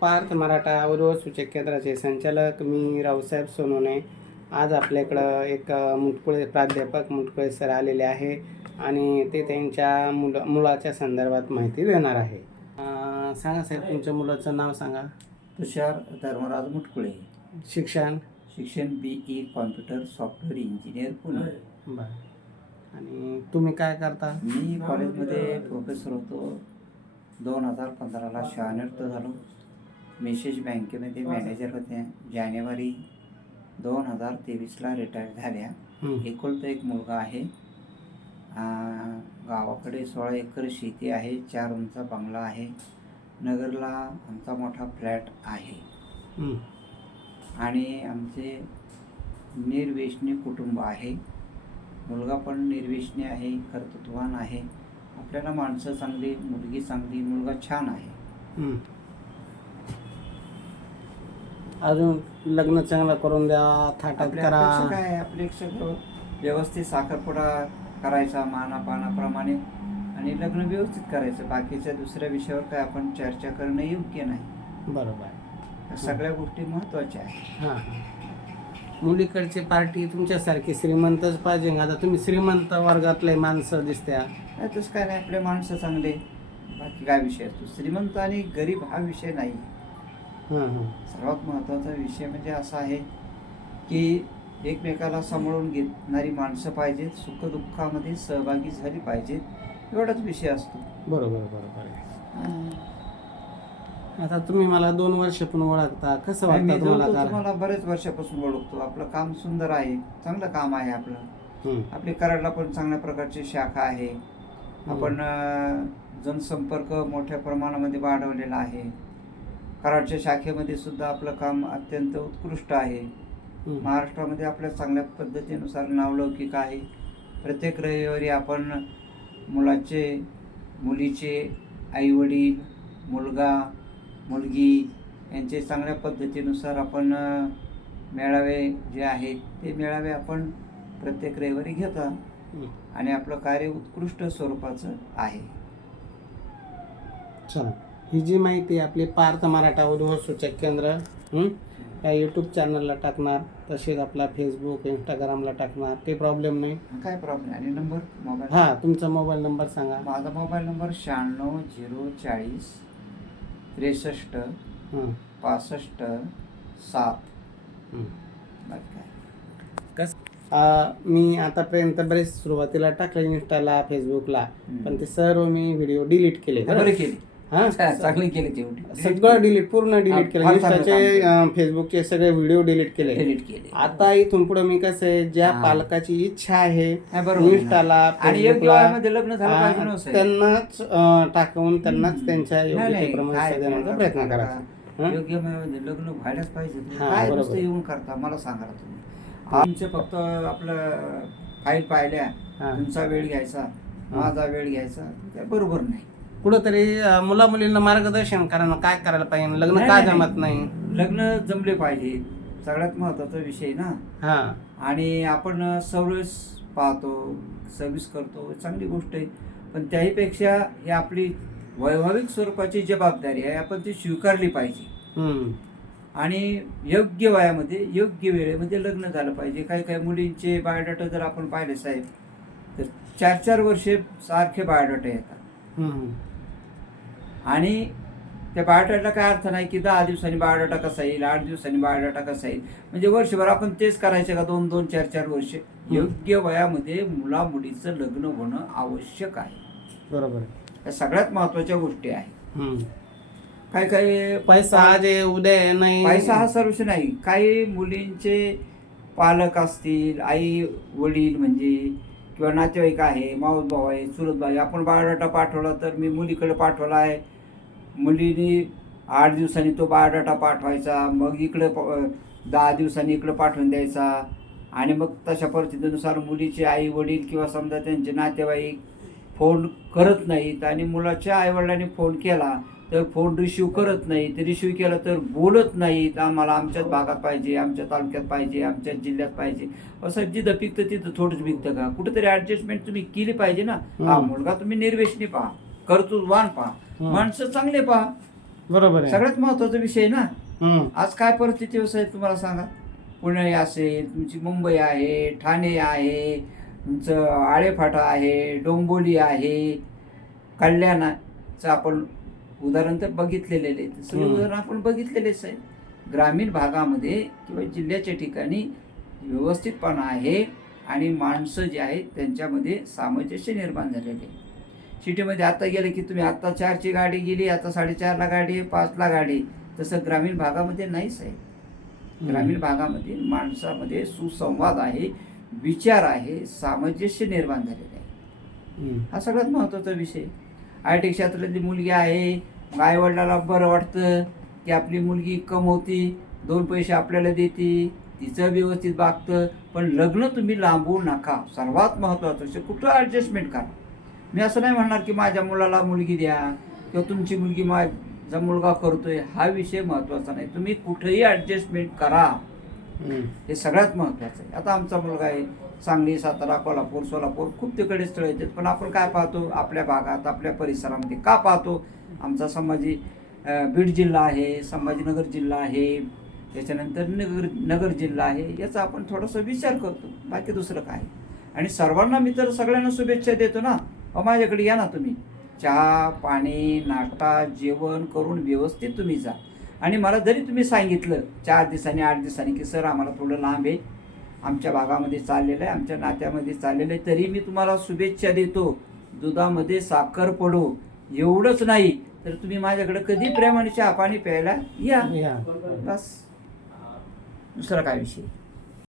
पार्थ मराठा उर्व सूचक केंद्राचे संचालक मी रावसाहेब सोनवणे आज आपल्याकडं एक मुटकुळे प्राध्यापक मुटकुळे सर आलेले आहे आणि ते त्यांच्या मुल मुलाच्या संदर्भात माहिती देणार आहे. सांगा साहेब तुमच्या मुलाचं नाव सांगा. तुषार धर्मराज मुटकुळे. शिक्षण? शिक्षण B E computer software engineer Pune. बरं. आणि तुम्ही काय करता? मी कॉलेजमध्ये प्रोफेसर होतो. दोन हजार पंधराला शहानिवृत्त झालो. मेसेज बँकेमध्ये मॅनेजर होते. जानेवारी दोन हजार तेवीसला रिटायर झाल्या. हं. एकुलता एक मुलगा आहे. गावाकडे सोळा एकर शेती आहे. चार रूमचा बंगला आहे. नगरला आमचा मोठा फ्लॅट आहे. हं. आणि आमचे निर्व्यसनी कुटुंब आहे. मुलगा पण निर्व्यसनी आहे कर्तृत्वान आहे. आपल्याला माणसं चांगली मुलगी चांगली मुलगा छान आहे. हं. अजून लग्न चांगलं करून द्या थाटात करा. काय आपले सगळं व्यवस्थित साखरपुडा करायचा मानापानाप्रमाणे. आणि लग्न व्यवस्थित करायचं. बाकीच्या दुसऱ्या विषयावर काय आपण चर्चा करणं योग्य नाही. बरोबर. या सगळ्या गोष्टी महत्त्वाच्या आहेत. हां मुलीकडची पार्टी तुमच्यासारखी श्रीमंतच पाहिजे. आता तुम्ही श्रीमंत वर्गातले माणसं दिसत्या. नाही तसं काय नाही. आपले माणसं चांगले. बाकी काय विषय? असतो श्रीमंत आणि गरीब हा विषय नाही. सर्वात महत्त्वाचा विषय म्हणजे असा आहे की एकमेकाला सांभाळून घेणारी माणसं पाहिजेत सुखदुःखामध्ये सहभागी झाली पाहिजेत एवढाच विषय असतो. बरोबर बरोबर आता तुम्ही मला दोन वर्ष पण ओळखता कसं वाटतं तुम्हाला बरेच वर्षापासून ओळखतो. आपलं काम सुंदर आहे चांगलं काम आहे आपलं. आपली कराडला पण चांगल्या प्रकारची शाखा आहे. आपण जनसंपर्क मोठ्या प्रमाणामध्ये वाढवलेला आहे. कराडच्या शाखेमध्ये सुद्धा आपलं काम अत्यंत उत्कृष्ट आहे. महाराष्ट्रामध्ये आपल्या चांगल्या पद्धतीनुसार नावलौकिक आहे. प्रत्येक रविवारी आपण मुलाचे मुलीचे आईवडील मुलगा मुलगी यांचे चांगल्या पद्धतीनुसार आपण मेळावे जे आहेत ते मेळावे आपण प्रत्येक रविवारी घेता. आणि आपलं कार्य उत्कृष्ट स्वरूपाचं आहे. चला ही जी माहिती आपली पार्थ मराठा उद्योग सूचक केंद्र हं, या यूट्यूब चॅनलला टाकणार तसेच आपला फेसबुक इंस्टाग्रामला टाकणार काही प्रॉब्लेम नाही. काय प्रॉब्लेम आणि नंबर मोबाईल हां तुमचा मोबाईल नंबर सांगा. माझा मोबाईल नंबर शहाण्णव झिरो चाळीस त्रेसष्ट हं, पासष्ट सात. कस आ, मी आतापर्यंत बरेच सुरुवातीला टाकले इंस्टाला फेसबुकला. पण ते सर्व मी व्हिडिओ डिलीट केले. बरं केली. हां? चांगली केली तेवढी. सगळं डिलीट पूर्ण डिलीट केलं. इंस्टाचे फेसबुकचे सगळे व्हिडिओ डिलीट केले. डिलीट केली. आता इथून पुढे मी कसं आहे ज्या. पालकाची इच्छा आहे. इंस्टाला त्यांनाच अं, टाकून त्यांनाच. त्यांच्या योग्यतेप्रमाणे देण्याचा प्रयत्न? करायचा? योग्य लग्न व्हायलाच पाहिजे. नुसतं येऊन करता? मला सांगा तुम्ही. आमचे फक्त आपलं फाईल पाहिल्या. तुमचा वेळ घ्यायचा. माझा वेळ घ्यायचा. बरोबर नाही. कुठंतरी मुला मुलींना मार्गदर्शन करा ना काय करायला पाहिजे लग्न नाही, का नाही, जमत नाही. लग्न जमले पाहिजे. सगळ्यात महत्त्वाचा विषय ना. हा. आणि आपण सवळीस पाहतो सर्व्हिस करतो चांगली गोष्ट आहे. पण त्याहीपेक्षा ही आपली वैभाविक स्वरूपाची जबाबदारी आहे आपण ती स्वीकारली पाहिजे. आणि योग्य वयामध्ये योग्य वेळेमध्ये लग्न झालं पाहिजे. काही काही मुलींचे बायोडाटा जर आपण पाहिले साहेब तर चार चार वर्षे सारखे बायोडाटा येतात. आणि त्या बायोडाटाला काय अर्थ नाही की दहा दिवसांनी बायोडाटा कसा येईल आठ दिवसांनी बायोडाटा कसा येईल? म्हणजे वर्षभर आपण तेच करायचे का दोन दोन चार चार वर्षे? योग्य वयामध्ये मुला मुलीचं लग्न होणं आवश्यक आहे. बरोबर. या सगळ्यात महत्त्वाच्या गोष्टी आहेत. काही काही पैसा आहे उद्या नाही. पैसा हा सर्वस्व नाही. काही मुलींचे पालक असतील आई वडील म्हणजे किंवा नातेवाईक आहे माऊस भाऊ आहे चुलत भाऊ आपण बायोडाटा पाठवला तर मी मुलीकडे पाठवला आहे. मुलीने आठ दिवसांनी तो बायोडाटा पाठवायचा मग इकडे प- दहा दिवसांनी इकडे पाठवून द्यायचा. आणि मग तशा परिस्थितीनुसार मुलीचे आई वडील किंवा समजा त्यांचे नातेवाईक फोन करत नाहीत आणि मुलाच्या आईवडिलांनी फोन केला तर फोन रिसिव्ह करत नाही ते रिसिव्ह केला तर बोलत नाहीत. आम्हाला आमच्याच भागात पाहिजे आमच्या तालुक्यात पाहिजे आमच्याच जिल्ह्यात पाहिजे. असं जिथं पिकतं तिथं थोडंच पिकतं का? कुठेतरी ऍडजस्टमेंट तुम्ही केली पाहिजे ना. हा. मुलगा तुम्ही निर्वेशनी पहा कर्तृत्ववान पहा. माणसं चांगले पहा. बरोबर सगळ्यात महत्त्वाचा विषय ना. आज काय परिस्थिती आहे तुम्हाला सांगा. पुणे असेल तुमची मुंबई आहे ठाणे आहे तुमचं आळेफाटा आहे डोंबोली आहे कल्याणाचं आपण उदाहरण तर बघितलेले आहे सगळे. उदाहरण आपण बघितलेलेच आहे ग्रामीण भागामध्ये किंवा जिल्ह्याच्या ठिकाणी व्यवस्थितपणा आहे आणि माणसं जे आहेत त्यांच्यामध्ये सामंजस्य निर्माण झालेले आहे. सिटीमध्ये आता गेलं की तुम्ही आता चारची गाडी गेली आता साडेचारला गाडी आहे पाचला गाडी. तसं ग्रामीण भागामध्ये नाहीच आहे. ग्रामीण भागामध्ये माणसामध्ये सुसंवाद आहे विचार आहे सामंजस्य निर्माण झालेलं आहे. हा सगळ्यात महत्त्वाचा विषय. आय टी क्षेत्रातली मुलगी आहे मग आईवडिलाला बरं वाटतं की आपली मुलगी कमवती दोन पैसे आपल्याला देते तिचं व्यवस्थित बागतं. पण लग्न तुम्ही लांबवू नका. सर्वात महत्त्वाचं विषय कुठं ॲडजस्टमेंट करा. मी असं नाही म्हणणार की माझ्या मुलाला मुलगी द्या किंवा तुमची मुलगी माझा मुलगा करतोय. हा विषय महत्त्वाचा नाही. तुम्ही कुठेही ॲडजस्टमेंट करा. हे सगळ्यात महत्त्वाचं आहे. आता आमचा मुलगा आहे. सांगली सातारा कोल्हापूर सोलापूर खूप तिकडे स्थळ येतात. पण आपण काय पाहतो? आपल्या भागात आपल्या परिसरामध्ये का पाहतो? आमचा संभाजी बीड जिल्हा आहे संभाजीनगर जिल्हा आहे त्याच्यानंतर नगर नगर जिल्हा आहे याचा आपण थोडासा विचार करतो. बाकी दुसरं काय? आणि सर्वांना मी तर सगळ्यांना शुभेच्छा देतो ना? अ माझ्याकडे या ना तुम्ही. चहा पाणी नाश्ता जेवण करून व्यवस्थित तुम्ही जा. आणि मला जरी तुम्ही सांगितलं चार दिवसांनी आठ दिवसांनी की सर आम्हाला थोडं लांब आहे. आमच्या भागामध्ये चाललेलं आहे आमच्या नात्यामध्ये चाललेलं आहे. तरी मी तुम्हाला शुभेच्छा देतो. दुधामध्ये साखर पडो. एवढंच नाही तर तुम्ही माझ्याकडे कधी प्रेमाने चहा पाणी प्यायला या. या. बस. दुसरा काय विषय?